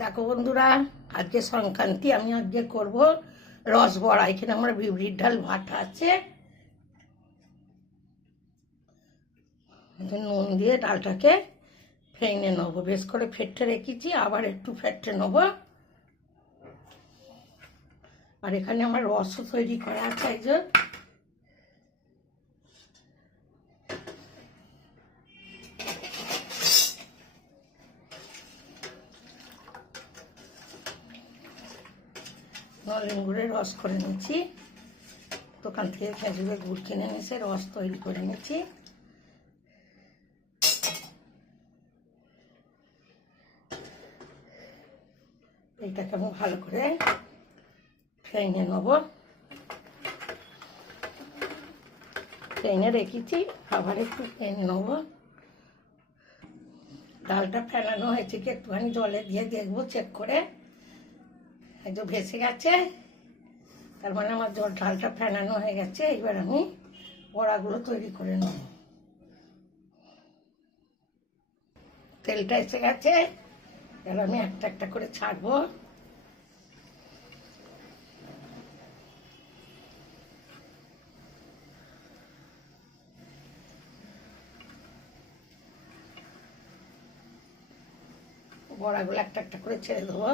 দেখো বন্ধুরা, আজকে সংক্রান্তি। আমি আজকে করব রস বড়া। এখানে আমার বিউলির ডাল বাটা আছে, নুন দিয়ে ডালটাকে ফেটে নেবো। বেশ করে ফেটে রেখেছি, আবার একটু ফেটে নেবো। আর এখানে আমার রসও তৈরি করা আছে। এই যে নলেন গুড়ের রস করে নিচ্ছি। দোকান থেকে খেজুরের গুড় কিনে নিয়েছে, রস তৈরি করে নিচ্ছি। এইটাকে আমি ভালো করে ফেটে নেব। ফেটে রেখেছি, আবার একটু ফেটে নেব। ডালটা ফেলানো হয়েছে কি একটুখানি জলে দিয়ে দেখবো, চেক করে। এই যে ভেসে গেছে, তার মানে আমার ডালটা ফেলানো হয়ে গেছে। এবার আমি বড়াগুলো তৈরি করে নেব। তেলটা এসে গেছে, এবার আমি একটা একটা করে ছাড়বো। বড়াগুলো একটা একটা করে ছেড়ে দেবো।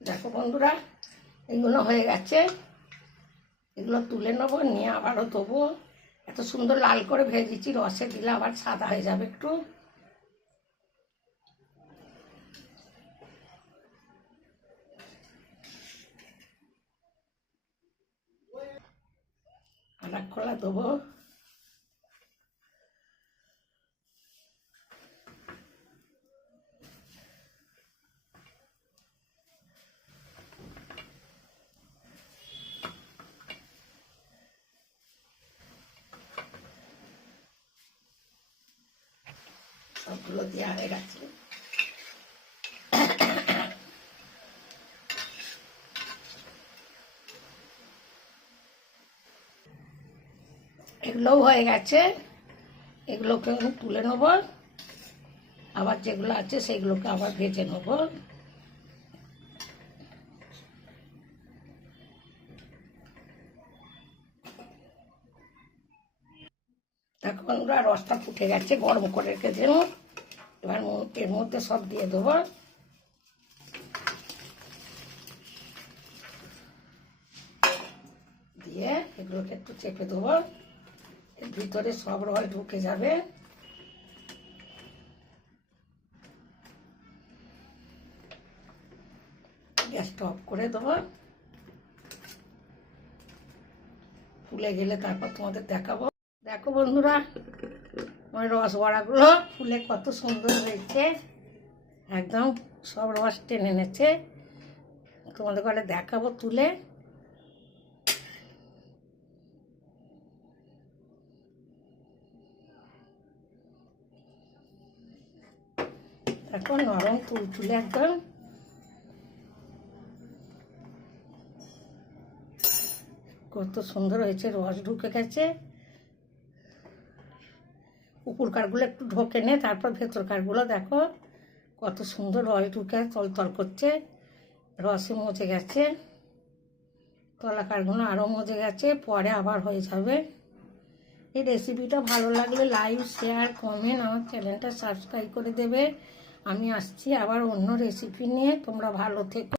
দেখো বন্ধুরা, এগুলো হয়ে গেছে। এগুলো তুলে নেবো, নিয়ে আবারও দেবো। এত সুন্দর লাল করে ভেজেছি, রসে দিলে আবার সাদা হয়ে যাবে একটু। আর এক খোলা দেবো। সবগুলো দেওয়া হয়ে গেছে। এগুলোও হয়ে গেছে। এগুলোকে আমি তুলে নেব, আবার যেগুলো আছে সেগুলোকে আবার ভেজে নেব। দেখো বন্ধুরা, রসটা ফুটে গেছে, গরম করে রেখেছি। এবার এর মধ্যে সব দিয়ে দেবো। দিয়ে এগুলোকে একটু চেপে দেবো, এর ভিতরে সব রস ঢুকে যাবে। গ্যাসটা অফ করে দেবো। ফুলে গেলে তারপর তোমাদের দেখাবো। দেখো বন্ধুরা, আমার রস বড়াগুলো ফুলে কত সুন্দর হয়েছে, একদম সব রস টেনে এনেছে। তোমাদের ঘরে দেখাবো তুলে। দেখো নরম তুলতুলে একদম। কত সুন্দর হয়েছে, রস ঢুকে গেছে। উপরকারগুলো একটু ঢোকে নে, তারপর ভেতরকারগুলো দেখো কত সুন্দর রস ঢুকে তলতল করছে, রসে মজে গেছে। তলাকারগুলো আরও মজে গেছে, পরে আবার হয়ে যাবে। এই রেসিপিটা ভালো লাগলে লাইক, শেয়ার, কমেন্ট, আমার চ্যানেলটা সাবস্ক্রাইব করে দেবে। আমি আসছি আবার অন্য রেসিপি নিয়ে। তোমরা ভালো থেকো।